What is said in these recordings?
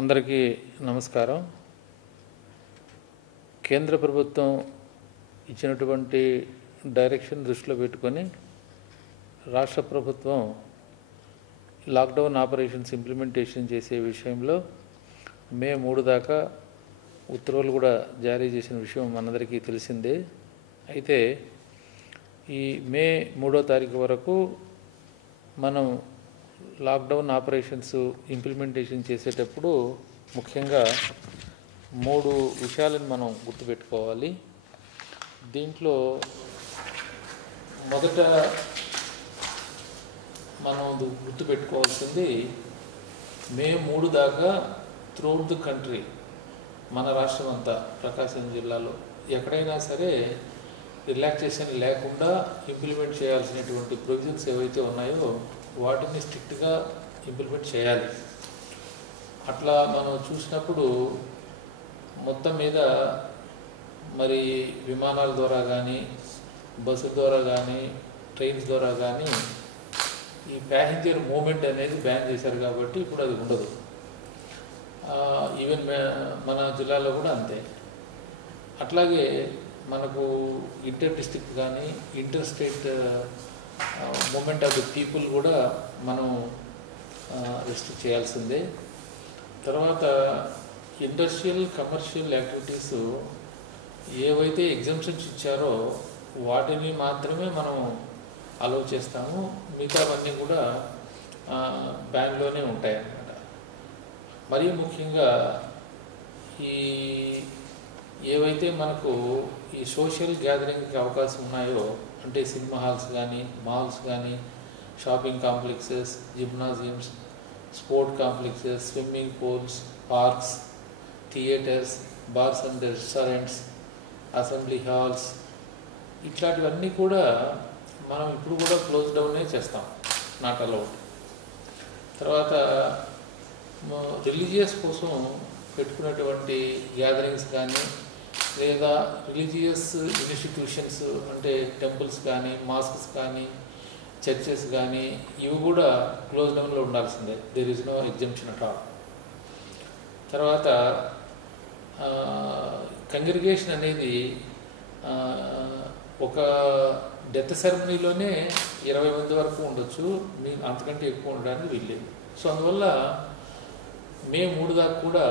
అందరికీ నమస్కారం. కేంద్ర ప్రభుత్వం ఇచ్చినటువంటి డైరెక్షన్ దృష్టిలో పెట్టుకొని రాష్ట్ర ప్రభుత్వం లాక్డౌన్ ఆపరేషన్స్ ఇంప్లిమెంటేషన్ చేసే విషయంలో మే 3 దాకా ఉత్తర్వులు కూడా జారీ చేసిన విషయం మనందరికీ తెలిసిందే. అయితే ఈ మే 3వ తారీఖు వరకు మనం లాక్డౌన్ ఆపరేషన్స్ ఇంప్లిమెంటేషన్ చేసేటప్పుడు ముఖ్యంగా 3 విషయాలను మనం గుర్తుపెట్టుకోవాలి. దీంట్లో మొదట మనం గుర్తుపెట్టుకోవాల్సింది మే 3 దాకా త్రూఅవుట్ ది కంట్రీ, మన రాష్ట్రం అంతా ప్రకాశం జిల్లాలో ఎక్కడైనా సరే రిలాక్సేషన్ లేకుండా ఇంప్లిమెంట్ చేయాల్సినటువంటి ప్రొవిజన్స్ ఏవైతే ఉన్నాయో వాటిని స్ట్రిక్ట్గా ఇంప్లిమెంట్ చేయాలి. అట్లా మనం చూసినప్పుడు మొత్తం మీద మరి విమానాల ద్వారా కానీ, బస్సుల ద్వారా కానీ, ట్రైన్స్ ద్వారా కానీ ఈ ప్యాసింజర్ మూమెంట్ అనేది బ్యాన్ చేశారు కాబట్టి ఇప్పుడు అది ఉండదు. ఈవెన్ మన జిల్లాలో కూడా అంతే. అట్లాగే మనకు ఇంటర్ డిస్ట్రిక్ట్ కానీ, inter state moment of the people కూడా మనం రెస్ట్రిక్ట్ చేయాల్సిందే. తర్వాత ఇండస్ట్రియల్ కమర్షియల్ యాక్టివిటీస్ ఏవైతే ఎగ్జంప్షన్స్ ఇచ్చారో వాటిని మాత్రమే మనం అలౌ చేస్తాము, మిగతావన్నీ కూడా బ్యాన్లోనే ఉంటాయి అన్నమాట. మరీ ముఖ్యంగా ఈ ఏవైతే మనకు ఈ సోషల్ గ్యాదరింగ్కి అవకాశం ఉన్నాయో, అంటే సినిమా హాల్స్ కానీ, మాల్స్ కానీ, shopping complexes, gymnasiums, sport complexes, swimming pools, parks, theatres, bars and restaurants, assembly halls, ఇట్లాంటివన్నీ కూడా మనం ఇప్పుడు కూడా క్లోజ్ డౌనే చేస్తాం, నాట్ అలౌడ్. తర్వాత రిలీజియస్ కోసం పెట్టుకున్నటువంటి గ్యాదరింగ్స్ కానీ, లేదా రిలీజియస్ ఇన్స్టిట్యూషన్స్ అంటే టెంపుల్స్ కానీ, మాస్క్స్ కానీ, చర్చెస్ కానీ ఇవి కూడా క్లోజ్ డౌన్లో ఉండాల్సిందే. There is no exemption at all. తర్వాత కంగ్రిగేషన్ అనేది ఒక డెత్ సెరమనీలోనే 20 మంది వరకు ఉండొచ్చు, అంతకంటే ఎక్కువ ఉండడానికి వీల్లేదు. సో అందువల్ల మే 3 దాకా కూడా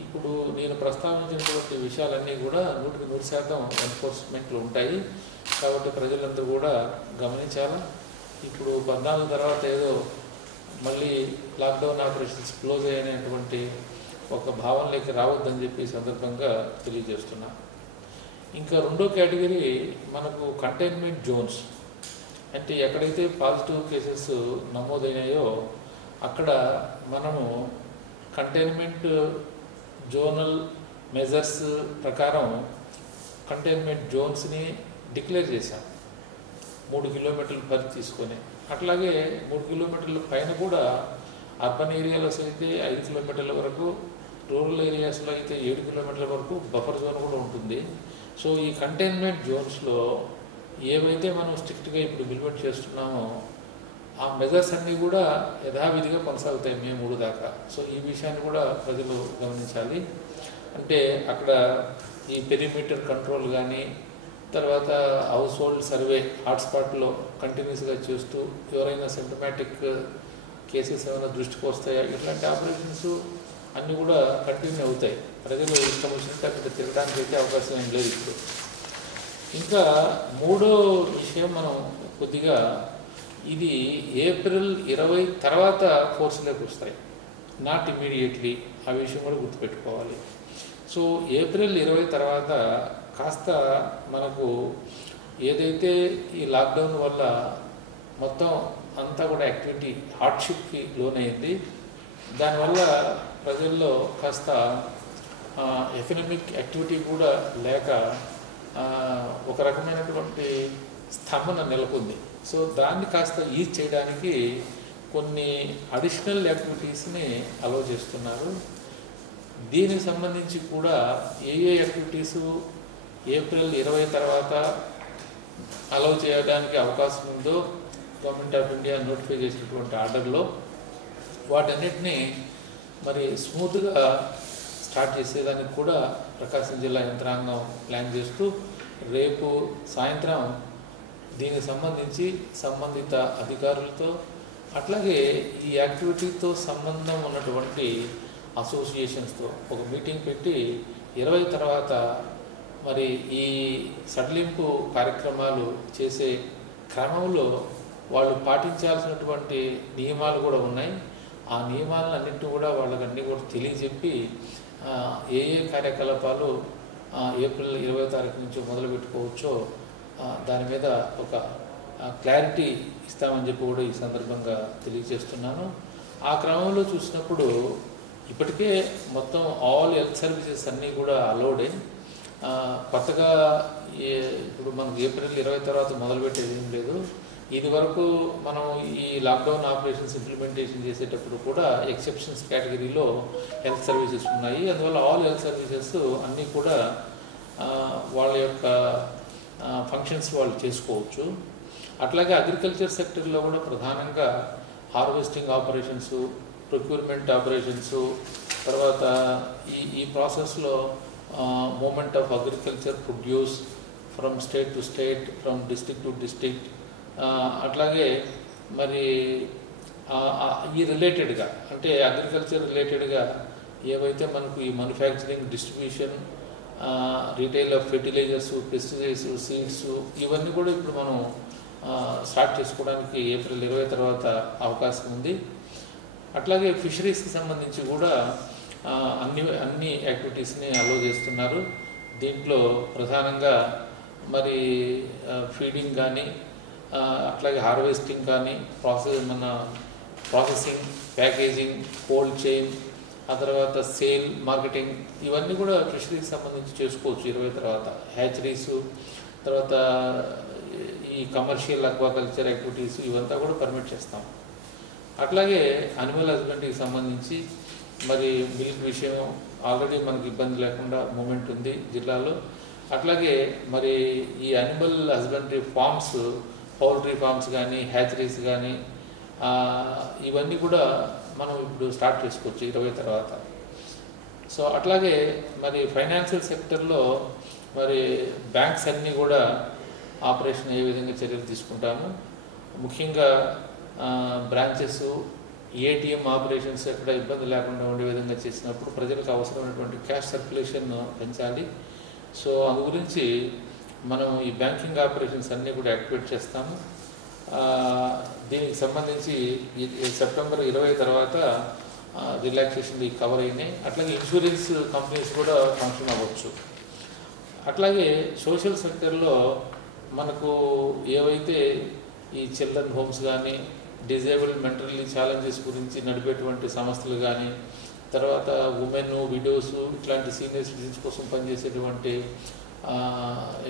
ఇప్పుడు నేను ప్రస్తావించినటువంటి విషయాలన్నీ కూడా 100% ఎన్ఫోర్స్మెంట్లు ఉంటాయి. కాబట్టి ప్రజలందరూ కూడా గమనించాలా. ఇప్పుడు 14 తర్వాత ఏదో మళ్ళీ లాక్డౌన్ ఆపరేషన్స్ క్లోజ్ అయినటువంటి ఒక భావనలోకి రావద్దని చెప్పి సందర్భంగా తెలియజేస్తున్నా. ఇంకా రెండో కేటగిరీ మనకు కంటైన్మెంట్ జోన్స్, అంటే ఎక్కడైతే పాజిటివ్ కేసెస్ నమోదైనాయో అక్కడ మనము కంటైన్మెంట్ జోనల్ మెజర్స్ ప్రకారం కంటైన్మెంట్ జోన్స్ని డిక్లేర్ చేశాం 3 కిలోమీటర్ల పరిధి తీసుకొని. అట్లాగే 3 కిలోమీటర్ల పైన కూడా అర్బన్ ఏరియాలో అయితే 5 కిలోమీటర్ల వరకు, రూరల్ ఏరియాస్లో అయితే 7 కిలోమీటర్ల వరకు బఫర్ జోన్ కూడా ఉంటుంది. సో ఈ కంటైన్మెంట్ జోన్స్లో ఏవైతే మనం స్ట్రిక్ట్గా ఇప్పుడు ఇంప్లిమెంట్ చేస్తున్నామో ఆ మెజర్స్ అన్నీ కూడా యథావిధిగా కొనసాగుతాయి మే 3 దాకా. సో ఈ విషయాన్ని కూడా ప్రజలు గమనించాలి. అంటే అక్కడ ఈ పెరిమీటర్ కంట్రోల్ కానీ, తర్వాత హౌస్ హోల్డ్ సర్వే హాట్స్పాట్లో కంటిన్యూస్గా చేస్తూ ఎవరైనా సింటమాటిక్ కేసెస్ ఏమైనా దృష్టికి వస్తాయా, ఇట్లాంటి ఆపరేషన్స్ అన్నీ కూడా కంటిన్యూ అవుతాయి. ప్రజలు ఇష్టం వచ్చినట్టు అక్కడ తిరగడానికి అయితే అవకాశం ఏం లేదు ఇప్పుడు. ఇంకా మూడో విషయం మనం కొద్దిగా ఇది ఏప్రిల్ 20 తర్వాత ఫోర్స్లోకి వస్తాయి, నాట్ ఇమ్మీడియట్లీ. ఆ విషయం కూడా గుర్తుపెట్టుకోవాలి. సో ఏప్రిల్ 20 తర్వాత కాస్త మనకు ఏదైతే ఈ లాక్డౌన్ వల్ల మొత్తం అంతా కూడా యాక్టివిటీ హార్డ్షిప్కి లోనైంది, దానివల్ల ప్రజల్లో కాస్త ఎకనామిక్ యాక్టివిటీ కూడా లేక ఒక రకమైనటువంటి స్తంభన నెలకొంది. సో దాన్ని కాస్త ఈజ్ చేయడానికి కొన్ని అడిషనల్ యాక్టివిటీస్ని అలౌ చేస్తున్నారు. దీనికి సంబంధించి కూడా ఏ యాక్టివిటీసు ఏప్రిల్ 20 తర్వాత అలౌ చేయడానికి అవకాశం ఉందో గవర్నమెంట్ ఆఫ్ ఇండియా నోటిఫై చేసినటువంటి ఆర్డర్లో వాటన్నిటినీ మరి స్మూత్గా స్టార్ట్ చేసేదానికి కూడా ప్రకాశం జిల్లా యంత్రాంగం ప్లాన్ చేస్తూ రేపు సాయంత్రం దీనికి సంబంధించి సంబంధిత అధికారులతో అట్లాగే ఈ యాక్టివిటీతో సంబంధం ఉన్నటువంటి అసోసియేషన్స్తో ఒక మీటింగ్ పెట్టి 20 తర్వాత మరి ఈ సడలింపు కార్యక్రమాలు చేసే క్రమంలో వాళ్ళు పాటించాల్సినటువంటి నియమాలు కూడా ఉన్నాయి. ఆ నియమాలన్నింటినీ కూడా వాళ్ళకన్నీ కూడా తెలియజెప్పి ఏ కార్యకలాపాలు ఏప్రిల్ 20వ తారీఖు నుంచి మొదలు పెట్టుకోవచ్చో దాని మీద ఒక క్లారిటీ ఇస్తామని చెప్పి కూడా ఈ సందర్భంగా తెలియజేస్తున్నాను. ఆ క్రమంలో చూసినప్పుడు ఇప్పటికే మొత్తం ఆల్ హెల్త్ సర్వీసెస్ అన్నీ కూడా అలౌడే. కొత్తగా ఇప్పుడు మనకు ఏప్రిల్ 20 తర్వాత మొదలుపెట్టేది ఏం లేదు. ఇది వరకు మనం ఈ లాక్డౌన్ ఆపరేషన్స్ ఇంప్లిమెంటేషన్ చేసేటప్పుడు కూడా ఎక్సెప్షన్స్ కేటగిరీలో హెల్త్ సర్వీసెస్ ఉన్నాయి. అందువల్ల ఆల్ హెల్త్ సర్వీసెస్ అన్నీ కూడా వాళ్ళ యొక్క ఫంక్షన్స్ వాళ్ళు చేసుకోవచ్చు. అట్లాగే అగ్రికల్చర్ సెక్టర్లో కూడా ప్రధానంగా హార్వెస్టింగ్ ఆపరేషన్స్, ప్రొక్యూర్మెంట్ ఆపరేషన్స్, తర్వాత ఈ ప్రాసెస్లో movement of agriculture produce from state to state, from district to district, అట్లాగే మరి ఈ రిలేటెడ్గా అంటే అగ్రికల్చర్ రిలేటెడ్గా ఏవైతే మనకు ఈ manufacturing, distribution, retail of fertilisers, pesticides, seeds ఇవన్నీ కూడా ఇప్పుడు మనం స్టార్ట్ చేసుకోవడానికి ఏప్రిల్ 20 తర్వాత అవకాశం ఉంది. అట్లాగే ఫిషరీస్కి సంబంధించి కూడా అన్ని యాక్టివిటీస్ని అలో చేస్తున్నారు. దీంట్లో ప్రధానంగా మరి ఫీడింగ్ కానీ అట్లాగే హార్వెస్టింగ్ కానీ ప్రాసెసింగ్, ప్యాకేజింగ్, కోల్డ్ చైన్, ఆ తర్వాత సేల్, మార్కెటింగ్ ఇవన్నీ కూడా ఫిషరీకి సంబంధించి చేసుకోవచ్చు 20 తర్వాత. హ్యాచరీస్, తర్వాత ఈ కమర్షియల్ అక్వాకల్చర్ యాక్టివిటీస్ ఇవంతా కూడా పర్మిట్ చేస్తాం. అట్లాగే అనిమల్ హస్బెండరీకి సంబంధించి మరి మిల్క్ విషయం ఆల్రెడీ మనకి ఇబ్బంది లేకుండా మూమెంట్ ఉంది జిల్లాలో. అట్లాగే మరి ఈ animal husbandry farms, poultry farms కానీ, హ్యాచరీస్ కానీ ఇవన్నీ కూడా మనం ఇప్పుడు స్టార్ట్ చేసుకోవచ్చు 20 తర్వాత. సో అట్లాగే మరి ఫైనాన్షియల్ సెక్టర్లో మరి బ్యాంక్స్ అన్నీ కూడా ఆపరేషన్ ఏ విధంగా చర్యలు తీసుకుంటాము, ముఖ్యంగా బ్రాంచెస్, ఏటీఎం ఆపరేషన్స్ ఎక్కడ ఇబ్బంది లేకుండా ఉండే విధంగా చేసినప్పుడు ప్రజలకు అవసరమైనటువంటి క్యాష్ సర్క్యులేషన్ పెంచాలి. సో అందు గురించి మనం ఈ బ్యాంకింగ్ ఆపరేషన్స్ అన్నీ కూడా యాక్టివేట్ చేస్తాము. దీనికి సంబంధించి సెప్టెంబర్ 20 తర్వాత రిలాక్సేషన్ కవర్ అయినాయి. అట్లాగే ఇన్సూరెన్స్ కంపెనీస్ కూడా ఫంక్షన్ అవ్వచ్చు. అట్లాగే సోషల్ సెక్టర్లో మనకు ఏవైతే ఈ చిల్డ్రన్ హోమ్స్ కానీ, డిజేబుల్డ్ మెంటల్లీ ఛాలెంజెస్ గురించి నడిపేటువంటి సంస్థలు కానీ, తర్వాత ఉమెన్, విడోస్ ఇట్లాంటి సీనియర్ సిటిజన్స్ కోసం పనిచేసేటువంటి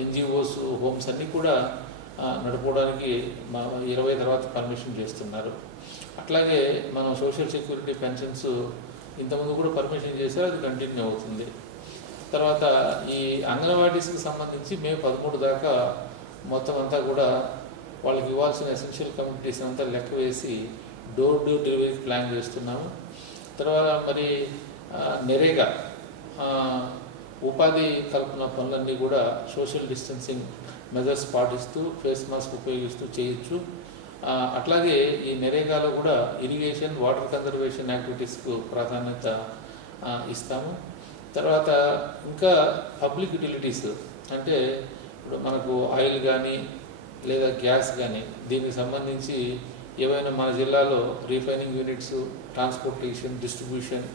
ఎన్జిఓస్, హోమ్స్ అన్నీ కూడా నడుపుకోవడానికి 20 తర్వాత పర్మిషన్ చేస్తున్నారు. అట్లాగే మనం సోషల్ సెక్యూరిటీ పెన్షన్స్ ఇంతకుముందు కూడా పర్మిషన్ చేశారు, అది కంటిన్యూ అవుతుంది. తర్వాత ఈ అంగన్వాడీస్కి సంబంధించి మే 13 దాకా మొత్తం అంతా కూడా వాళ్ళకి ఇవ్వాల్సిన ఎసెన్షియల్ కమ్యూనిటీస్ అంతా లెక్క వేసి డోర్ టు డెలివరీకి ప్లాన్ చేస్తున్నాము. తర్వాత మరి నెరేగా ఉపాధి కల్పన పనులన్నీ కూడా సోషల్ డిస్టెన్సింగ్ మెజర్స్ పాటిస్తూ, ఫేస్ మాస్క్ ఉపయోగిస్తూ చేయొచ్చు. అట్లాగే ఈ నెరేగాలో కూడా ఇరిగేషన్, వాటర్ కన్జర్వేషన్ యాక్టివిటీస్కు ప్రాధాన్యత ఇస్తాము. తర్వాత ఇంకా పబ్లిక్ యుటిలిటీస్ అంటే ఇప్పుడు మనకు ఆయిల్ కానీ లేదా గ్యాస్ కానీ దీనికి సంబంధించి ఏవైనా మన జిల్లాలో refining units, transportation, distribution,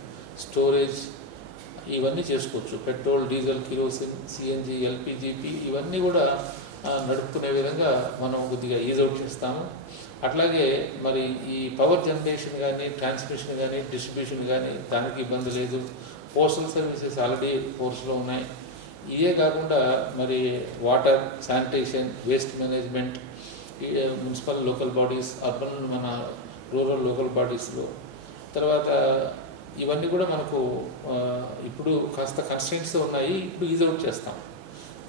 storage ఇవన్నీ చేసుకోవచ్చు. పెట్రోల్, డీజిల్, కిరోసిన్, సిఎన్జి, ఎల్పిజిపి ఇవన్నీ కూడా నడుపుకునే విధంగా మనం కొద్దిగా ఈజ్ అవుట్ చేస్తాము. అట్లాగే మరి ఈ పవర్ జనరేషన్ కానీ, ట్రాన్స్మిషన్ కానీ, డిస్ట్రిబ్యూషన్ కానీ దానికి ఇబ్బంది లేదు. పోస్టల్ సర్వీసెస్ ఆల్రెడీ ఫోర్స్లో ఉన్నాయి. ఇవే కాకుండా మరి water, sanitation, waste management, municipal local bodies, urban మన రూరల్ లోకల్ బాడీస్లో, తర్వాత ఇవన్నీ కూడా మనకు ఇప్పుడు కాస్త కన్స్ట్రెంట్స్ ఉన్నాయి, ఇప్పుడు ఈజ్ అవుట్ చేస్తాం.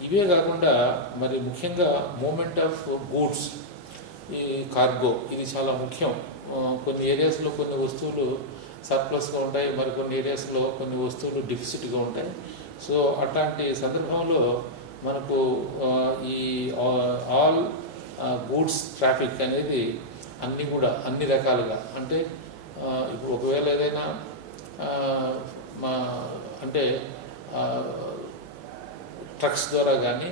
ఇవే కాకుండా మరి ముఖ్యంగా మూమెంట్ ఆఫ్ గూడ్స్, ఈ కార్గో ఇది చాలా ముఖ్యం. కొన్ని ఏరియాస్లో కొన్ని వస్తువులు సర్ప్లస్గా ఉంటాయి, మరికొన్ని ఏరియాస్లో కొన్ని వస్తువులు డెఫిసిట్గా ఉంటాయి. సో అట్లాంటి సందర్భంలో మనకు ఈ ఆల్ గూడ్స్ ట్రాఫిక్ అనేది అన్ని రకాలుగా అంటే ఇప్పుడు ఒకవేళ ఏదైనా అంటే ట్రక్స్ ద్వారా కానీ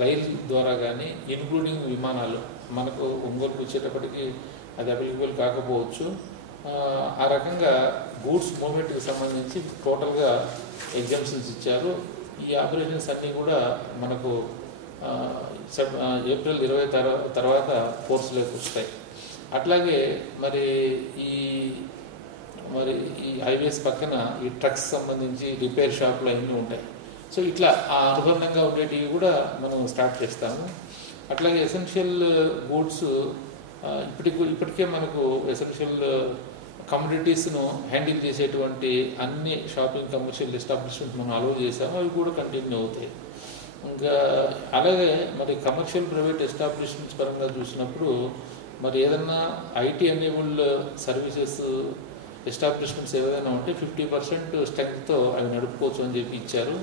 రైల్ ద్వారా కానీ ఇన్క్లూడింగ్ విమానాలు మనకు ఒంగోలుకు వచ్చేటప్పటికి అది అవైలబుల్ కాకపోవచ్చు. ఆ రకంగా గూడ్స్ మూవ్మెంట్కి సంబంధించి టోటల్గా ఎగ్జామ్షన్స్ ఇచ్చారు. ఈ ఆపరేషన్స్ అన్నీ కూడా మనకు ఏప్రిల్ 20 తర్వాత ఫోర్స్లోకి వస్తాయి. అట్లాగే మరి ఈ హైవేస్ పక్కన ఈ ట్రక్స్ సంబంధించి రిపేర్ షాప్లు అన్నీ ఉంటాయి. సో ఇట్లా ఆ అనుబంధంగా ఉండేటివి కూడా మనం స్టార్ట్ చేస్తాము. అట్లాగే ఎసెన్షియల్ గూడ్స్ ఇప్పటికే మనకు ఎసెన్షియల్ కమ్యూనిటీస్ను హ్యాండిల్ చేసేటువంటి అన్ని షాపింగ్ కమర్షియల్ ఎస్టాబ్లిష్మెంట్ మనం అలౌ చేసాము, అవి కూడా కంటిన్యూ అవుతాయి. ఇంకా అలాగే మరి కమర్షియల్ ప్రైవేట్ ఎస్టాబ్లిష్మెంట్స్ పరంగా చూసినప్పుడు మరి ఏదన్నా ఐటీ ఎనేబుల్డ్ సర్వీసెస్ ఎస్టాబ్లిష్మెంట్స్ ఏదైనా ఉంటే 50% స్ట్రెంగ్త్తో అవి నడుపుకోవచ్చు అని చెప్పి ఇచ్చారు.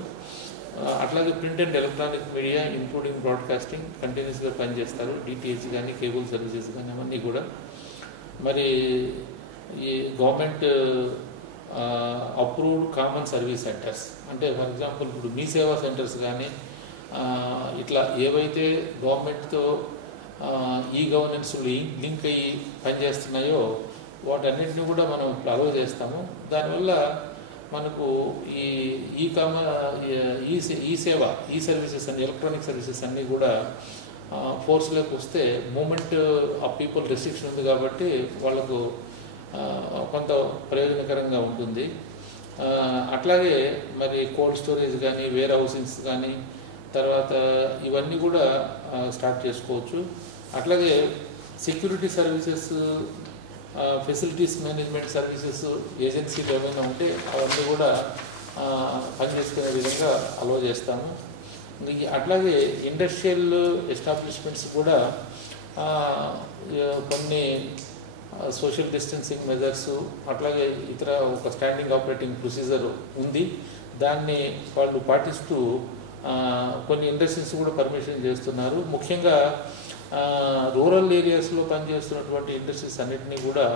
అట్లాగే print and electronic media including broadcasting కంటిన్యూస్గా పనిచేస్తారు. డిటిహెచ్ కానీ కేబుల్ సర్వీసెస్ కానీ అవన్నీ కూడా మరి ఈ government approved common service centres అంటే ఫర్ ఎగ్జాంపుల్ ఇప్పుడు మీ సేవా సెంటర్స్ కానీ ఇట్లా ఏవైతే గవర్నమెంట్తో ఈ గవర్నెన్స్ లింక్ అయ్యి పనిచేస్తున్నాయో వాటన్నిటిని కూడా మనం అలౌ చేస్తాము. దానివల్ల మనకు ఈ సేవ ఈ సర్వీసెస్ అన్ని ఎలక్ట్రానిక్ సర్వీసెస్ అన్నీ కూడా ఫోర్స్లోకి వస్తే మూమెంట్ ఆఫ్ పీపుల్ రెస్ట్రిక్షన్ ఉంది కాబట్టి వాళ్ళకు కొంత ప్రయోజనకరంగా ఉంటుంది. అట్లాగే మరి కోల్డ్ స్టోరేజ్ కానీ వేర్ హౌసింగ్స్ కానీ తర్వాత ఇవన్నీ కూడా స్టార్ట్ చేసుకోవచ్చు. అట్లాగే security services facilities management services ఏజెన్సీలు ఏమైనా ఉంటే అవన్నీ కూడా పనిచేసుకునే విధంగా అలౌ చేస్తాము. అట్లాగే ఇండస్ట్రియల్ ఎస్టాబ్లిష్మెంట్స్ కూడా కొన్ని సోషల్ డిస్టెన్సింగ్ మెజర్స్ అట్లాగే ఇతర ఒక స్టాండింగ్ ఆపరేటింగ్ ప్రొసీజర్ ఉంది. దాన్ని వాళ్ళు పాటిస్తూ కొన్ని ఇండస్ట్రీస్ కూడా పర్మిషన్ చేస్తున్నారు. ముఖ్యంగా రూరల్ ఏరియాస్లో పనిచేస్తున్నటువంటి ఇండస్ట్రీస్ అన్నింటినీ కూడా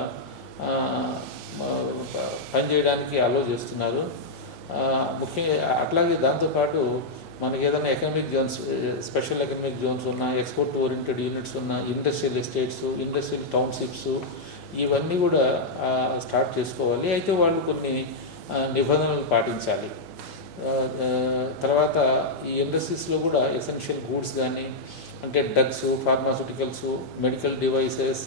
పనిచేయడానికి అలో చేస్తున్నారు. ముఖ్యంగా అట్లాగే దాంతోపాటు మనకి ఏదైనా economic zones special economic zones ఉన్న ఎక్స్పోర్ట్ ఓరియంటెడ్ యూనిట్స్ ఉన్న ఇండస్ట్రియల్ ఎస్టేట్స్ ఇండస్ట్రియల్ టౌన్షిప్స్ ఇవన్నీ కూడా స్టార్ట్ చేసుకోవాలి. అయితే వాళ్ళు కొన్ని నిబంధనలు పాటించాలి. తర్వాత ఈ ఇండస్ట్రీస్లో కూడా ఎసెన్షియల్ గూడ్స్ కానీ అంటే డ్రగ్స్ ఫార్మాస్యూటికల్స్ మెడికల్ డివైసెస్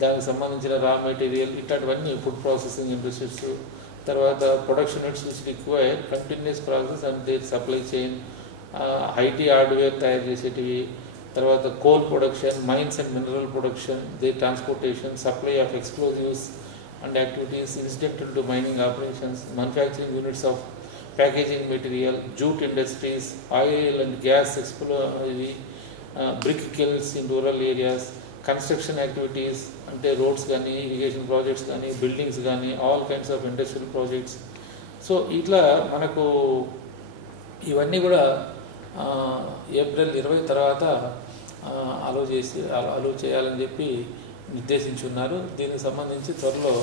దానికి సంబంధించిన రా మెటీరియల్ ఇట్లాంటివన్నీ ఫుడ్ ప్రాసెసింగ్ ఇండస్ట్రీస్ తర్వాత production units which require continuous process and their supply chain IT hardware తయారు చేసేటివి తర్వాత coal production mines and mineral production their transportation supply of explosives and activities incidental to mining operations manufacturing units of packaging material jute industries oil and gas brick kilns in rural areas construction activities అంటే roads కానీ irrigation projects కానీ buildings కానీ all kinds of industrial projects. So ఇట్లా మనకు ఇవన్నీ కూడా April 20 తర్వాత అలో చేయాలని చెప్పి నిర్దేశించున్నారు. దీనికి సంబంధించి త్వరలో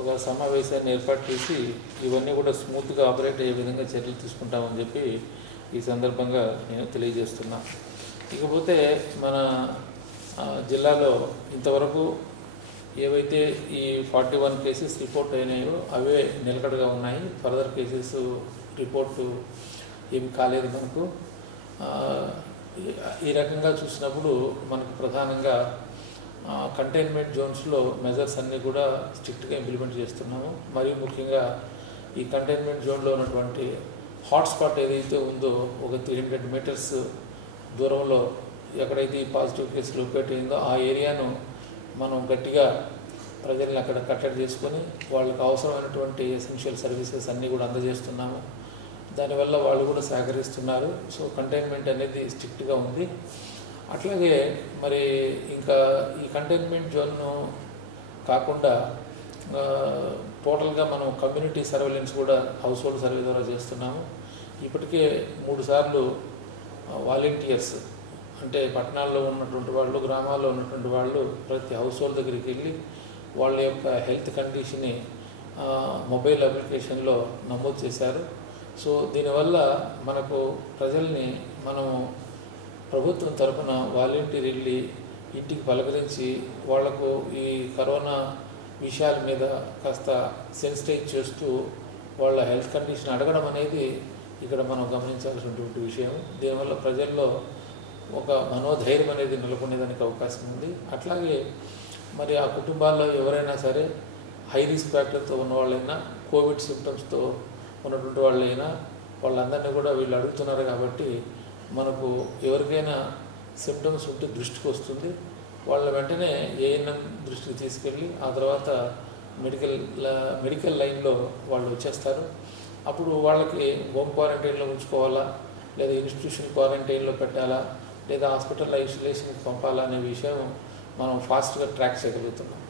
ఒక సమావేశాన్ని ఏర్పాటు చేసి ఇవన్నీ కూడా స్మూత్గా ఆపరేట్ అయ్యే విధంగా చర్యలు తీసుకుంటామని చెప్పి ఈ సందర్భంగా నేను తెలియజేస్తున్నా. ఇకపోతే మన జిల్లాలో ఇంతవరకు ఏవైతే ఈ 41 కేసెస్ రిపోర్ట్ అయినాయో అవే నిలకడగా ఉన్నాయి. ఫర్దర్ కేసెస్ రిపోర్టు ఏమి కాలేదు మనకు. ఈ రకంగా చూసినప్పుడు మనకు ప్రధానంగా కంటైన్మెంట్ జోన్స్లో మెజర్స్ అన్నీ కూడా స్ట్రిక్ట్గా ఇంప్లిమెంట్ చేస్తున్నాము. మరియు ముఖ్యంగా ఈ కంటైన్మెంట్ జోన్లో ఉన్నటువంటి హాట్స్పాట్ ఏదైతే ఉందో ఒక 300 మీటర్స్ దూరంలో ఎక్కడైతే ఈ పాజిటివ్ కేసు లొకేట్ అయిందో ఆ ఏరియాను మనం గట్టిగా ప్రజల్ని అక్కడ కట్టడి చేసుకొని వాళ్ళకి అవసరమైనటువంటి ఎసెన్షియల్ సర్వీసెస్ అన్నీ కూడా అందజేస్తున్నాము. దానివల్ల వాళ్ళు కూడా సహకరిస్తున్నారు. సో కంటైన్మెంట్ అనేది స్ట్రిక్ట్గా ఉంది. అట్లాగే మరి ఇంకా ఈ కంటైన్మెంట్ జోన్ను కాకుండా టోటల్గా మనం కమ్యూనిటీ సర్వేలెన్స్ కూడా హౌస్ హోల్డ్ సర్వే ద్వారా చేస్తున్నాము. ఇప్పటికే 3 సార్లు వాలంటీర్స్ అంటే పట్టణాల్లో ఉన్నటువంటి వాళ్ళు, గ్రామాల్లో ఉన్నటువంటి వాళ్ళు ప్రతి హౌస్ హోల్డ్ దగ్గరికి వెళ్ళి వాళ్ళ యొక్క హెల్త్ కండిషన్ని మొబైల్ అప్లికేషన్లో నమోదు చేశారు. సో దీనివల్ల మనకు ప్రజల్ని మనము ప్రభుత్వం తరఫున వాలంటీర్ వెళ్ళి ఇంటికి పలకరించి వాళ్లకు ఈ కరోనా విషయాల మీద కాస్త సెన్సిటైజ్ చేస్తూ వాళ్ళ హెల్త్ కండిషన్ అడగడం అనేది ఇక్కడ మనం గమనించాల్సినటువంటి విషయం. దీనివల్ల ప్రజల్లో ఒక మనోధైర్యం అనేది నెలకొనేదానికి అవకాశం ఉంది. అట్లాగే మరి ఆ కుటుంబాల్లో ఎవరైనా సరే హై రిస్క్ ఫ్యాక్టర్తో ఉన్న వాళ్ళైనా, కోవిడ్ సిమ్టమ్స్తో ఉన్నటువంటి వాళ్ళైనా వాళ్ళందరినీ కూడా వీళ్ళు అడుగుతున్నారు. కాబట్టి మనకు ఎవరికైనా సిమ్టమ్స్ ఉంటే దృష్టికి వస్తుంది, వాళ్ళ వెంటనే ఏఎన్ఎం దృష్టికి తీసుకెళ్ళి ఆ తర్వాత మెడికల్ లైన్లో వాళ్ళు వచ్చేస్తారు. అప్పుడు వాళ్ళకి హోమ్ క్వారంటైన్లో ఉంచుకోవాలా, లేదా ఇన్స్టిట్యూషన్ క్వారంటైన్లో పెట్టాలా, లేదా హాస్పిటల్ ఐసోలేషన్కి పంపాలా అనే విషయం మనం ఫాస్ట్గా ట్రాక్ చేయగలుగుతున్నాం.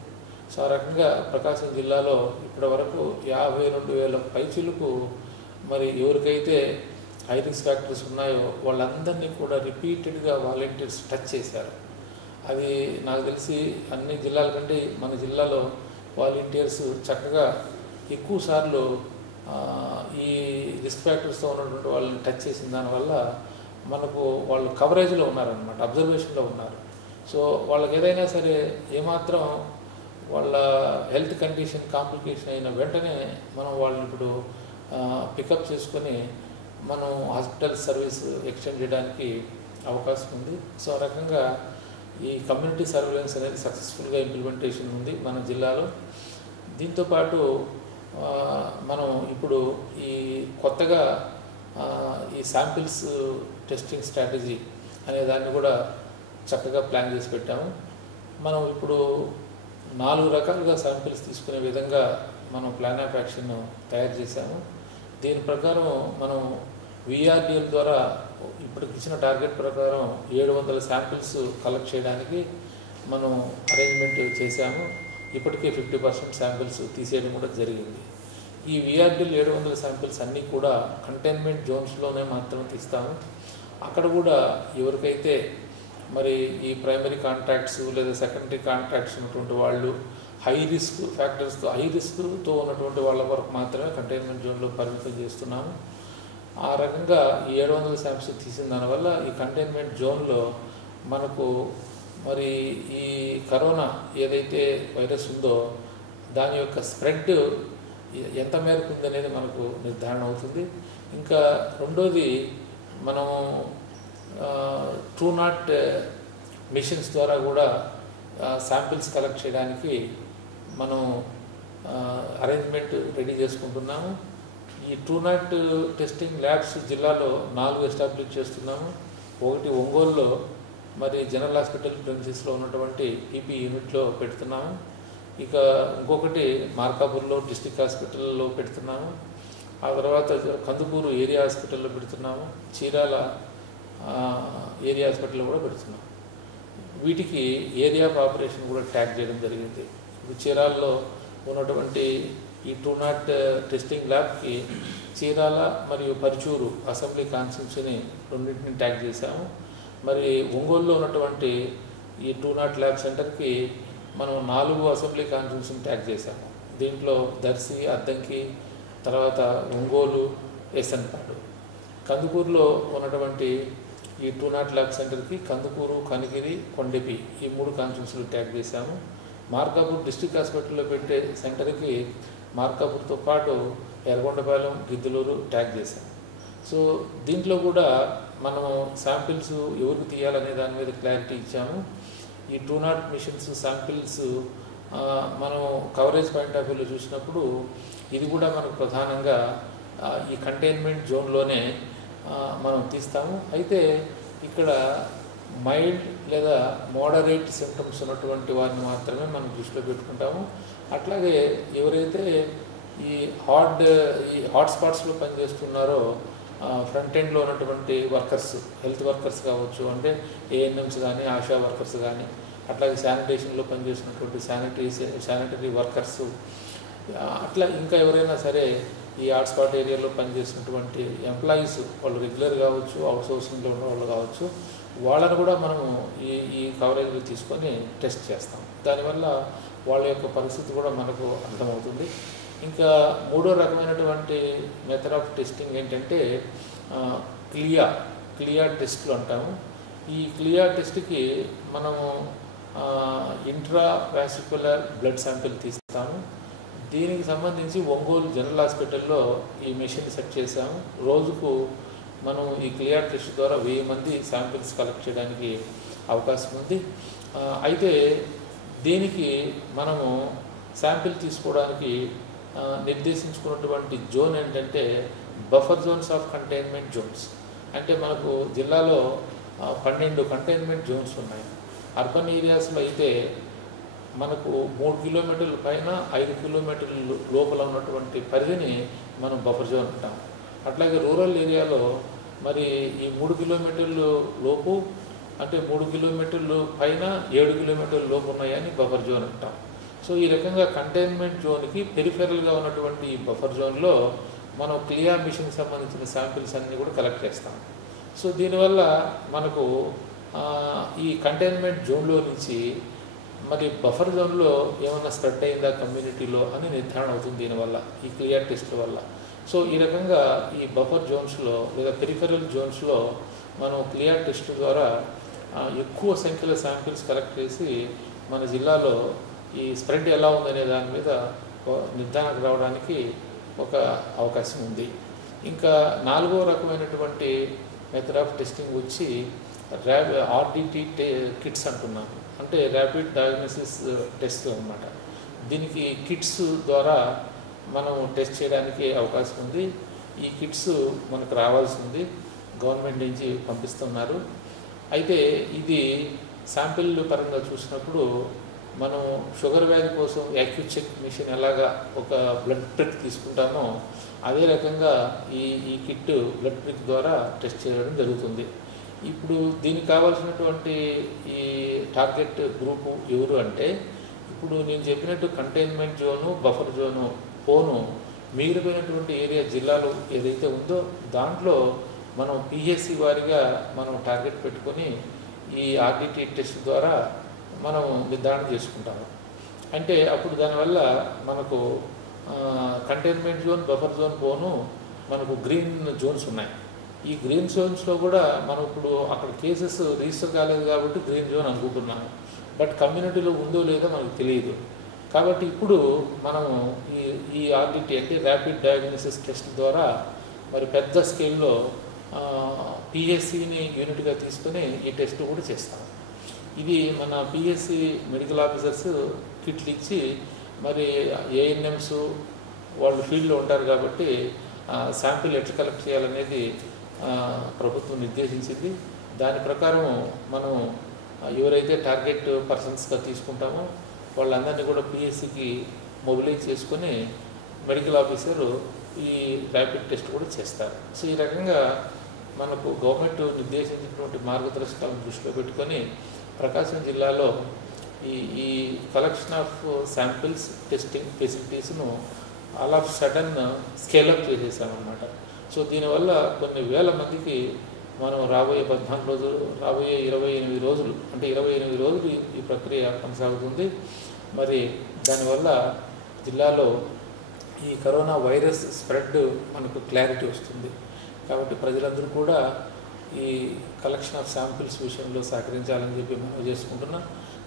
సో ఆ రకంగా ప్రకాశం జిల్లాలో ఇప్పటి వరకు 52,000 పైచిలకు మరి ఎవరికైతే హై రిస్క్ ఫ్యాక్టర్స్ ఉన్నాయో వాళ్ళందరినీ కూడా రిపీటెడ్గా వాలంటీర్స్ టచ్ చేశారు. అది నాకు తెలిసి అన్ని జిల్లాల కంటే మన జిల్లాలో వాలంటీర్స్ చక్కగా ఎక్కువ సార్లు ఈ రిస్క్ ఫ్యాక్టర్స్తో ఉన్నటువంటి వాళ్ళని టచ్ చేసిన దానివల్ల మనకు వాళ్ళు కవరేజ్లో ఉన్నారనమాట, అబ్జర్వేషన్లో ఉన్నారు. సో వాళ్ళకి ఏదైనా సరే ఏమాత్రం వాళ్ళ హెల్త్ కండిషన్ కాంప్లికేషన్ అయిన వెంటనే మనం వాళ్ళని ఇప్పుడు పికప్ చేసుకొని మనం హాస్పిటల్ సర్వీస్ ఎక్స్టెండ్ చేయడానికి అవకాశం ఉంది. సో ఆ రకంగా ఈ కమ్యూనిటీ సర్వేలెన్స్ అనేది సక్సెస్ఫుల్గా ఇంప్లిమెంటేషన్ ఉంది మన జిల్లాలో. దీంతోపాటు మనం ఇప్పుడు ఈ కొత్తగా ఈ శాంపిల్స్ టెస్టింగ్ స్ట్రాటజీ అనే దాన్ని కూడా చక్కగా ప్లాన్ చేసి పెట్టాము. మనం ఇప్పుడు 4 రకాలుగా శాంపిల్స్ తీసుకునే విధంగా మనం ప్లాన్ ఆఫ్ యాక్షన్ తయారు చేశాము. దీని ప్రకారం మనం విఆర్డిఎల్ ద్వారా ఇప్పటికి ఇచ్చిన టార్గెట్ ప్రకారం 700 శాంపిల్స్ కలెక్ట్ చేయడానికి మనం అరేంజ్మెంట్ చేశాము. ఇప్పటికే 50% శాంపిల్స్ తీసేయడం కూడా జరిగింది. ఈ విఆర్డిఎల్ 700 శాంపిల్స్ అన్నీ కూడా కంటైన్మెంట్ జోన్స్లోనే మాత్రం తీస్తాము. అక్కడ కూడా ఎవరికైతే మరి ఈ ప్రైమరీ కాంటాక్ట్స్ లేదా సెకండరీ కాంటాక్ట్స్ ఉన్నటువంటి వాళ్ళు హై రిస్క్తో ఉన్నటువంటి వాళ్ళ వరకు మాత్రమే కంటైన్మెంట్ జోన్లో పరిమితం చేస్తున్నాము. ఆ రకంగా ఈ 700 శాంపిల్స్ తీసిన దానివల్ల ఈ కంటైన్మెంట్ జోన్లో మనకు మరి ఈ కరోనా ఏదైతే వైరస్ ఉందో దాని యొక్క స్ప్రెడ్ ఎంత మేరకు ఉందనేది మనకు నిర్ధారణ అవుతుంది. ఇంకా రెండోది మనం TrueNAT మిషన్స్ ద్వారా కూడా శాంపిల్స్ కలెక్ట్ చేయడానికి మనం అరేంజ్మెంట్ రెడీ చేసుకుంటున్నాము. ఈ TrueNAT టెస్టింగ్ ల్యాబ్స్ జిల్లాలో 4 ఎస్టాబ్లిష్ చేస్తున్నాము. ఒకటి ఒంగోలులో మరి జనరల్ హాస్పిటల్ ప్రెమిసెస్లో ఉన్నటువంటి పీపీ యూనిట్లో పెడుతున్నాము. ఇక ఇంకొకటి మార్కాపూర్లో డిస్ట్రిక్ట్ హాస్పిటల్లో పెడుతున్నాము. ఆ తర్వాత కందుకూరు ఏరియా హాస్పిటల్లో పెడుతున్నాము. చీరాల ఏరియా హాస్పిటల్లో కూడా పెడుతున్నాము. వీటికి ఏరియా ఆఫ్ ఆపరేషన్ కూడా ట్యాగ్ చేయడం జరిగింది. ఇప్పుడు చీరాల్లో ఉన్నటువంటి ఈ TrueNAT టెస్టింగ్ ల్యాబ్కి చీరాల మరియు పరుచూరు అసెంబ్లీ కాన్స్టిట్యున్సీని రెండింటిని ట్యాగ్ చేశాము. మరి ఒంగోలులో ఉన్నటువంటి ఈ TrueNAT ల్యాబ్ సెంటర్కి మనం 4 అసెంబ్లీ కాన్స్టిట్యున్సీని ట్యాగ్ చేశాము. దీంట్లో దర్శి, అద్దంకి, తర్వాత ఒంగోలు, ఎస్ఎన్పాడు. కందుకూరులో ఉన్నటువంటి ఈ TrueNAT ల్యాబ్ సెంటర్కి కందుకూరు, కనిగిరి, కొండెపి ఈ 3 కాన్స్టిట్యున్సీలు ట్యాగ్ చేశాము. మార్కాపూర్ డిస్ట్రిక్ట్ హాస్పిటల్లో పెట్టే సెంటర్కి మార్కాపూర్తో పాటు ఎర్రగొండపాలెం, గిద్దలూరు ట్యాగ్ చేశాము. సో దీంట్లో కూడా మనం శాంపిల్స్ ఎవరికి తీయాలనే దాని మీద క్లారిటీ ఇచ్చాము. ఈ TrueNAT మిషన్స్ శాంపిల్స్ మనం కవరేజ్ పాయింట్ ఆఫ్ వ్యూలో చూసినప్పుడు ఇది కూడా మనకు ప్రధానంగా ఈ కంటైన్మెంట్ జోన్లోనే మనం తీస్తాము. అయితే ఇక్కడ మైల్డ్ లేదా మోడరేట్ సిమ్టమ్స్ ఉన్నటువంటి వారిని మాత్రమే మనం దృష్టిలో పెట్టుకుంటాము. అట్లాగే ఎవరైతే ఈ హాట్స్పాట్స్లో పనిచేస్తున్నారో ఫ్రంట్ ఎండ్లో ఉన్నటువంటి వర్కర్స్, హెల్త్ వర్కర్స్ కావచ్చు, అంటే ఏఎన్ఎంస్ కానీ, ఆశా వర్కర్స్ కానీ, అట్లాగే శానిటేషన్లో పనిచేసినటువంటి శానిటరీ వర్కర్స్, అట్లా ఇంకా ఎవరైనా సరే ఈ హాట్స్పాట్ ఏరియాలో పనిచేసినటువంటి ఎంప్లాయీస్ వాళ్ళు రెగ్యులర్ కావచ్చు, అవుట్సోర్సింగ్లో ఉన్న వాళ్ళు కావచ్చు, వాళ్ళను కూడా మనము ఈ కవరేజ్లో తీసుకొని టెస్ట్ చేస్తాం. దానివల్ల వాళ్ళ యొక్క పరిస్థితి కూడా మనకు అర్థమవుతుంది. ఇంకా మూడో రకమైనటువంటి మెథడ్ ఆఫ్ టెస్టింగ్ ఏంటంటే క్లియా టెస్ట్లు అంటాము. ఈ క్లియా టెస్ట్కి మనము ఇంట్రావాసిక్యులర్ బ్లడ్ శాంపిల్ తీస్తాము. దీనికి సంబంధించి ఒంగోలు జనరల్ హాస్పిటల్లో ఈ మెషిన్ సెట్ చేసాము. రోజుకు మనం ఈ క్లియర్ టెస్ట్ ద్వారా 1000 మంది శాంపిల్స్ కలెక్ట్ చేయడానికి అవకాశం ఉంది. అయితే దీనికి మనము శాంపిల్ తీసుకోవడానికి నిర్దేశించుకున్నటువంటి జోన్ ఏంటంటే buffer zones of containment Jones. అంటే మనకు జిల్లాలో 12 కంటైన్మెంట్ జోన్స్ ఉన్నాయి. అర్బన్ ఏరియాస్లో అయితే మనకు 3 కిలోమీటర్ల పైన 5 కిలోమీటర్ల లోపల ఉన్నటువంటి పరిధిని మనం బఫర్ జోన్ అంటాం. అట్లాగే రూరల్ ఏరియాలో మరి ఈ 3 కిలోమీటర్లు లోపు అంటే 3 కిలోమీటర్లు పైన 7 కిలోమీటర్ల లోపు ఉన్నాయని బఫర్ జోన్ అంటాం. సో ఈ రకంగా కంటైన్మెంట్ జోన్కి పెరిఫెరల్గా ఉన్నటువంటి ఈ బఫర్ జోన్లో మనం క్లియా మిషన్కి సంబంధించిన శాంపిల్స్ అన్నీ కూడా కలెక్ట్ చేస్తాం. సో దీనివల్ల మనకు ఈ కంటైన్మెంట్ జోన్లో నుంచి మరి బఫర్ జోన్లో ఏమన్నా స్ప్రెడ్ అయిందా కమ్యూనిటీలో అని నిర్ధారణ అవుతుంది దీనివల్ల, ఈ క్లియర్ టెస్ట్ల వల్ల. సో ఈ రకంగా ఈ బఫర్ జోన్స్లో లేదా పెరిఫెరల్ జోన్స్లో మనం క్లియర్ టెస్ట్ ద్వారా ఎక్కువ సంఖ్యలో శాంపిల్స్ కలెక్ట్ చేసి మన జిల్లాలో ఈ స్ప్రెడ్ ఎలా ఉందనే దాని మీద నిర్ధారణకు రావడానికి ఒక అవకాశం ఉంది. ఇంకా 4వ రకమైనటువంటి మెథడ్ ఆఫ్ టెస్టింగ్ వచ్చి ఆర్డిటి కిట్స్ అంటున్నాను. అంటే ర్యాపిడ్ డయాగ్నోసిస్ టెస్ట్ అన్నమాట. దీనికి కిట్స్ ద్వారా మనం టెస్ట్ చేయడానికి అవకాశం ఉంది. ఈ కిట్స్ మనకు రావాల్సింది గవర్నమెంట్ నుంచి పంపిస్తున్నారు. అయితే ఇది శాంపిల్ పరంగా చూసినప్పుడు మనం షుగర్ వ్యాధి కోసం యాక్యూట్ చెక్ మిషన్ ఎలాగా ఒక బ్లడ్ ప్రిక్ తీసుకుంటామో అదే రకంగా ఈ కిట్ బ్లడ్ ప్రిక్ ద్వారా టెస్ట్ చేయడం జరుగుతుంది. ఇప్పుడు దీనికి కావాల్సినటువంటి ఈ టార్గెట్ గ్రూపు ఎవరు అంటే ఇప్పుడు నేను చెప్పినట్టు కంటైన్మెంట్ జోను, బఫర్ జోను పోను మిగిలిపోయినటువంటి ఏరియా జిల్లాలో ఏదైతే ఉందో దాంట్లో మనం పిహెచ్సి వారిగా మనం టార్గెట్ పెట్టుకొని ఈ ఆర్డిటి టెస్ట్ ద్వారా మనం నిర్ధారణ చేసుకుంటాము. అంటే అప్పుడు దానివల్ల మనకు కంటైన్మెంట్ జోన్, బఫర్ జోన్ పోను మనకు గ్రీన్ జోన్స్ ఉన్నాయి. ఈ గ్రీన్ జోన్స్లో కూడా మనం ఇప్పుడు అక్కడ కేసెస్ రిజిస్టర్ కాలేదు కాబట్టి గ్రీన్ జోన్ అనుకుంటున్నాము. బట్ కమ్యూనిటీలో ఉందో లేదో మనకు తెలియదు. కాబట్టి ఇప్పుడు మనము ఈ ఆర్డిటి అంటే ర్యాపిడ్ డయాగ్నోసిస్ టెస్ట్ ద్వారా మరి పెద్ద స్కేల్లో పిహెచ్సిని యూనిట్గా తీసుకొని ఈ టెస్ట్ కూడా చేస్తాం. ఇది మన పిహెచ్సి మెడికల్ ఆఫీసర్స్ కిట్లు ఇచ్చి మరి ఏఎన్ఎంస్ వాళ్ళు ఫీల్డ్లో ఉంటారు కాబట్టి శాంపిల్ ఎట్లా కలెక్ట్ చేయాలనేది ప్రభుత్వం నిర్దేశించింది. దాని ప్రకారం మనం ఎవరైతే టార్గెట్ పర్సన్స్గా తీసుకుంటామో వాళ్ళందరినీ కూడా పిహెచ్సికి మొబిలైజ్ చేసుకొని మెడికల్ ఆఫీసరు ఈ ర్యాపిడ్ టెస్ట్ కూడా చేస్తారు. సో ఈ రకంగా మనకు గవర్నమెంట్ నిర్దేశించినటువంటి మార్గదర్శకాలను దృష్టిలో పెట్టుకొని ప్రకాశం జిల్లాలో ఈ కలెక్షన్ ఆఫ్ శాంపిల్స్ టెస్టింగ్ ఫెసిలిటీస్ను ఆల్ ఆఫ్ సడన్ స్కేలప్ చేసేసామన్నమాట. సో దీనివల్ల కొన్ని వేల మందికి మనం రాబోయే 14 రోజులు, రాబోయే 28 రోజులు అంటే 28 రోజులు ఈ ప్రక్రియ కొనసాగుతుంది. మరి దానివల్ల జిల్లాలో ఈ కరోనా వైరస్ స్ప్రెడ్ మనకు క్లారిటీ వస్తుంది. కాబట్టి ప్రజలందరూ కూడా ఈ కలెక్షన్ ఆఫ్ శాంపిల్స్ విషయంలో సహకరించాలని చెప్పి మనం చేసుకుంటున్నాం.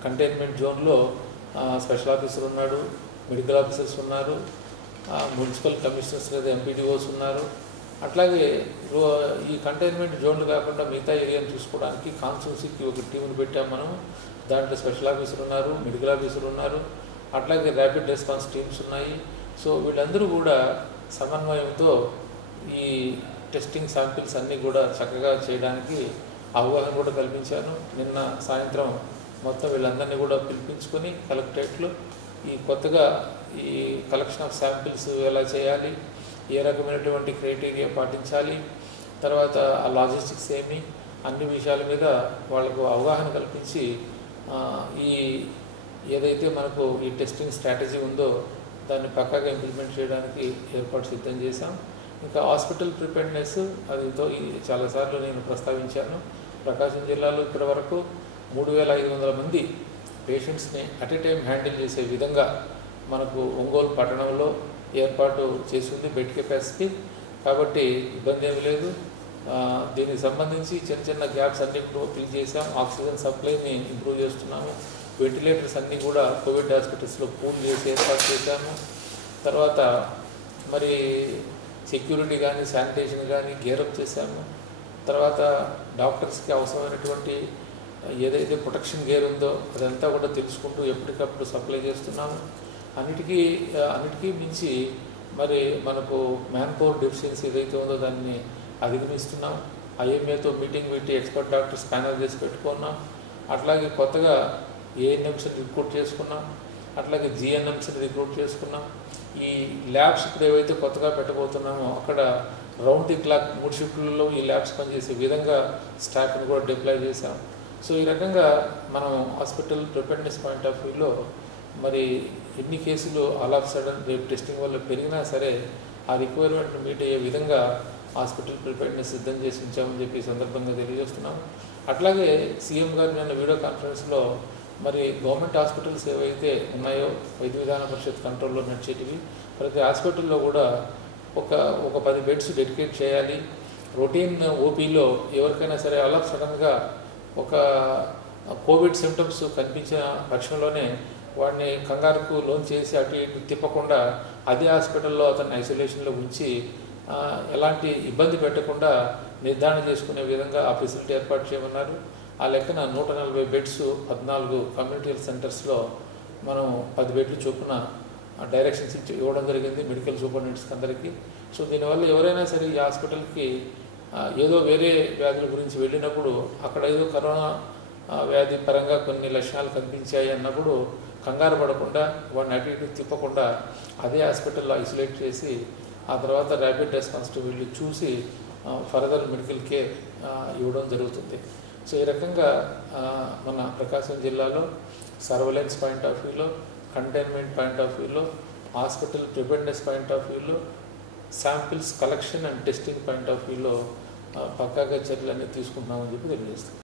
కంటైన్మెంట్ జోన్లో స్పెషల్ ఆఫీసర్ ఉన్నాడు, మెడికల్ ఆఫీసర్స్ ఉన్నారు, మున్సిపల్ కమిషనర్స్ లేదా ఎంపీడీఓస్ ఉన్నారు. అట్లాగే ఈ కంటైన్మెంట్ జోన్లు కాకుండా మిగతా ఏరియాను చూసుకోవడానికి కాన్స్టిట్యూన్సీకి ఒక టీంను పెట్టాం మనం. దాంట్లో స్పెషల్ ఆఫీసర్ ఉన్నారు, మెడికల్ ఆఫీసర్ ఉన్నారు, అట్లాగే ర్యాపిడ్ రెస్పాన్స్ టీమ్స్ ఉన్నాయి. సో వీళ్ళందరూ కూడా సమన్వయంతో ఈ టెస్టింగ్ శాంపిల్స్ అన్నీ కూడా చక్కగా చేయడానికి అవగాహన కూడా కల్పించాను. నిన్న సాయంత్రం మొత్తం వీళ్ళందరినీ కూడా పిలిపించుకొని కలెక్టరేట్లో ఈ కొత్తగా ఈ కలెక్షన్ ఆఫ్ శాంపిల్స్ ఎలా చేయాలి, ఏ రకమైనటువంటి క్రైటీరియా పాటించాలి, తర్వాత ఆ లాజిస్టిక్స్ ఏమి, అన్ని విషయాల మీద వాళ్ళకు అవగాహన కల్పించి ఈ ఏదైతే మనకు ఈ టెస్టింగ్ స్ట్రాటజీ ఉందో దాన్ని పక్కాగా ఇంప్లిమెంట్ చేయడానికి ఏర్పాటు సిద్ధం చేశాం. ఇంకా హాస్పిటల్ ప్రిపేర్డ్నెస్ అది చాలాసార్లు నేను ప్రస్తావించాను. ప్రకాశం జిల్లాలో ఇప్పటి వరకు 3,500 మంది పేషెంట్స్ని అట్ ఏ టైం హ్యాండిల్ చేసే విధంగా మనకు ఒంగోలు పట్టణంలో ఏర్పాటు చేసింది బెడ్ కెపాసిటీ. కాబట్టి ఇబ్బంది ఏమి లేదు. దీనికి సంబంధించి చిన్న చిన్న గ్యాప్స్ అన్నీ కూడా ఫిల్ చేసాం. ఆక్సిజన్ సప్లైని ఇంప్రూవ్ చేస్తున్నాము. వెంటిలేటర్స్ అన్నీ కూడా కోవిడ్ హాస్పిటల్స్లో పూల్ చేసి ఏర్పాటు చేశాము. తర్వాత మరి సెక్యూరిటీ కానీ శానిటేషన్ కానీ గేరప్ చేశాము. తర్వాత డాక్టర్స్కి అవసరమైనటువంటి ఏదైతే ప్రొటెక్షన్ గేర్ ఉందో అదంతా కూడా తెలుసుకుంటూ ఎప్పటికప్పుడు సప్లై చేస్తున్నాము. అన్నిటికీ మించి మరి మనకు మ్యాన్ పవర్ డెఫిషియన్సీ ఏదైతే ఉందో దాన్ని అధిగమిస్తున్నాం. ఐఎంఏతో మీటింగ్ పెట్టి ఎక్స్పర్ట్ డాక్టర్స్ ప్యానల్ చేసి పెట్టుకున్నాం. అట్లాగే కొత్తగా ఏఎన్ఎంస్ని రిక్రూట్ చేసుకున్నాం. అట్లాగే జిఎన్ఎంస్ని రిక్రూట్ చేసుకున్నాం. ఈ ల్యాబ్స్ ఇప్పుడు ఏవైతే కొత్తగా పెట్టబోతున్నామో అక్కడ రౌండ్ ది క్లాక్ 3 షిఫ్ట్లలో ఈ ల్యాబ్స్ పనిచేసే విధంగా స్టాఫ్ని కూడా డిప్లాయ్ చేశాం. సో ఈ రకంగా మనం హాస్పిటల్ ప్రిపేర్డ్నెస్ పాయింట్ ఆఫ్ వ్యూలో మరి ఎన్ని కేసులు ఆల్ ఆఫ్ సడన్ రేపు టెస్టింగ్ వల్ల పెరిగినా సరే ఆ రిక్వైర్మెంట్ని మీట్ అయ్యే విధంగా హాస్పిటల్ ప్రిపేర్డ్నెస్ సిద్ధం చేసి ఉంచామని చెప్పి ఈ సందర్భంగా తెలియజేస్తున్నాం. అట్లాగే సీఎం గారు నిన్న వీడియో కాన్ఫరెన్స్లో మరి గవర్నమెంట్ హాస్పిటల్స్ ఏవైతే ఉన్నాయో వైద్య విధాన పరిషత్ కంట్రోల్లో నడిచేటివి ప్రతి హాస్పిటల్లో కూడా ఒక 10 బెడ్స్ డెడికేట్ చేయాలి. రొటీన్ ఓపీలో ఎవరికైనా సరే అలా సడన్గా ఒక కోవిడ్ సిమ్టమ్స్ కనిపించిన పక్షంలోనే వాడిని కంగారుకు లోన్ చేసి అటు ఇటు తిప్పకుండా అదే హాస్పిటల్లో అతన్ని ఐసోలేషన్లో ఉంచి ఎలాంటి ఇబ్బంది పెట్టకుండా నిర్ధారణ చేసుకునే విధంగా ఆ ఫెసిలిటీ ఏర్పాటు చేయమన్నారు. ఆ లెక్కన 140 బెడ్స్ 14 కమ్యూనిటీ హెల్త్ సెంటర్స్లో మనం 10 బెడ్లు చొప్పున డైరెక్షన్స్ ఇవ్వడం జరిగింది మెడికల్ సూపరింటెండెంట్స్కి అందరికీ. సో దీనివల్ల ఎవరైనా సరే ఈ హాస్పిటల్కి ఏదో వేరే వ్యాధుల గురించి వెళ్ళినప్పుడు అక్కడ ఏదో కరోనా వ్యాధి పరంగా కొన్ని లక్షణాలు కనిపించాయి అన్నప్పుడు కంగారు పడకుండా వాడిని అటు ఇటు తిప్పకుండా అదే హాస్పిటల్లో ఐసోలేట్ చేసి ఆ తర్వాత ర్యాపిడ్ రెస్పాన్స్ వెళ్ళి చూసి ఫర్దర్ మెడికల్ కేర్ ఇవ్వడం జరుగుతుంది. సో ఈ రకంగా మన ప్రకాశం జిల్లాలో సర్వలెన్స్ పాయింట్ ఆఫ్ వ్యూలో, కంటైన్మెంట్ పాయింట్ ఆఫ్ వ్యూలో, హాస్పిటల్ ప్రిపేర్డ్నెస్ పాయింట్ ఆఫ్ వ్యూలో, samples collection and testing point of వ్యూలో పక్కాగా చర్యలన్నీ తీసుకుంటున్నామని చెప్పి తెలియజేస్తాం.